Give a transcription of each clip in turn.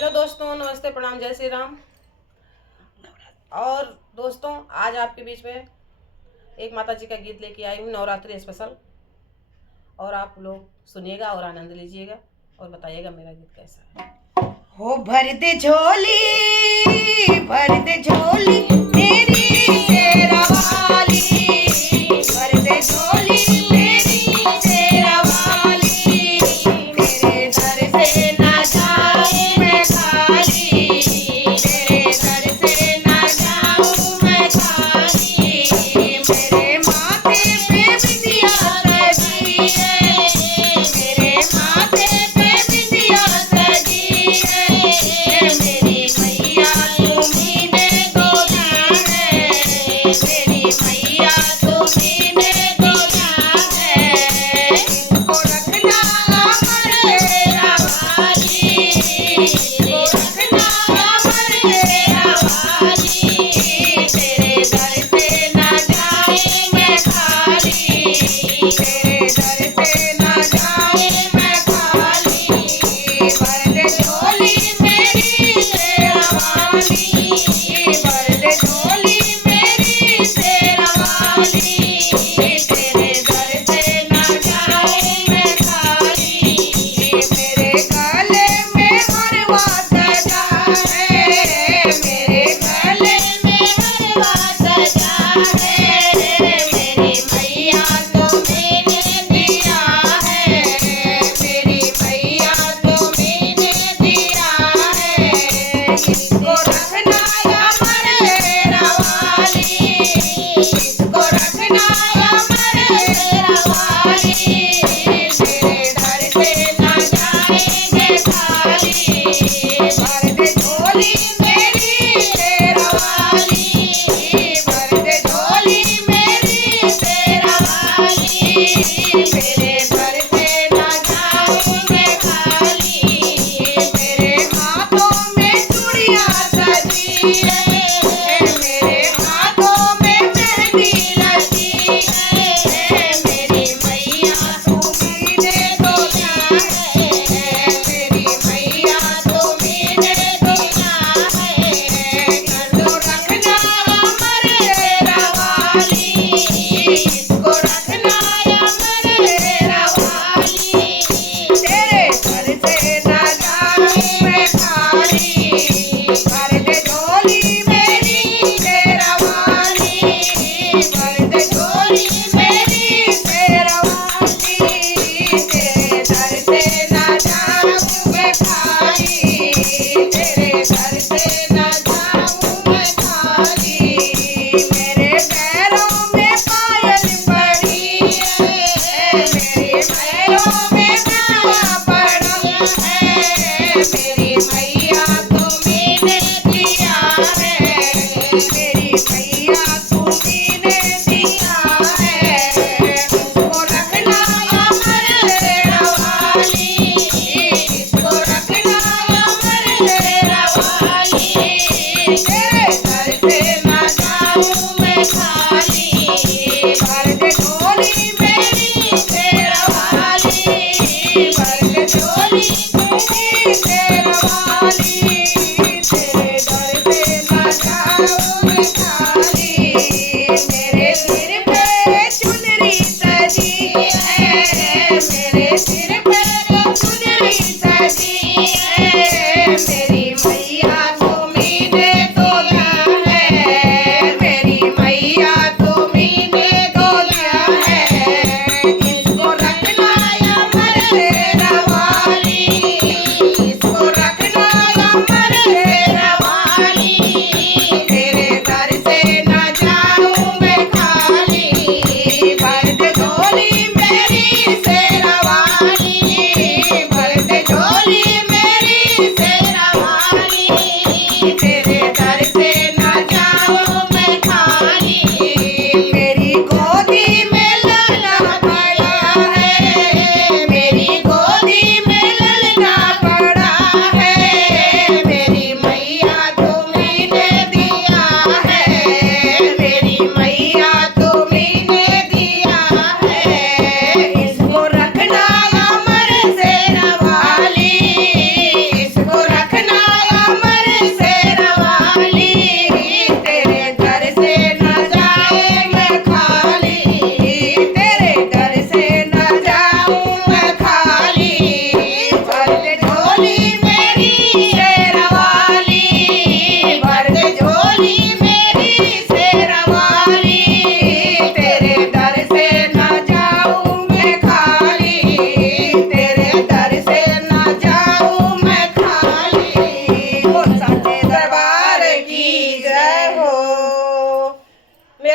Hello दोस्तों, नमस्ते, प्रणाम, जय श्री राम। और दोस्तों, आज आपके बीच में एक माता जी का गीत लेके आई हूँ, नवरात्रि स्पेशल। और आप लोग सुनिएगा और आनंद लीजिएगा और बताइएगा मेरा गीत कैसा है। हो भर दे झोली मेरी शेरा वाली, भर दे झोली मेरी शेरा वाली, तेरे दर से ना जाऊं मैं खाली, तेरे दर से ना जाऊं मैं खाली, मेरे माथे पे बिंदिया सजी है, मेरे माथे पे बिंदिया सजी है, मेरी मैया तुम्ही ने गोदी है,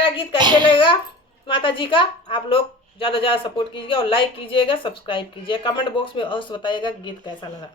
मेरा गीत कैसे लगेगा माता जी का, आप लोग ज़्यादा से ज़्यादा सपोर्ट कीजिएगा और लाइक कीजिएगा, सब्सक्राइब कीजिएगा, कमेंट बॉक्स में अवश्य बताइएगा गीत कैसा लगा।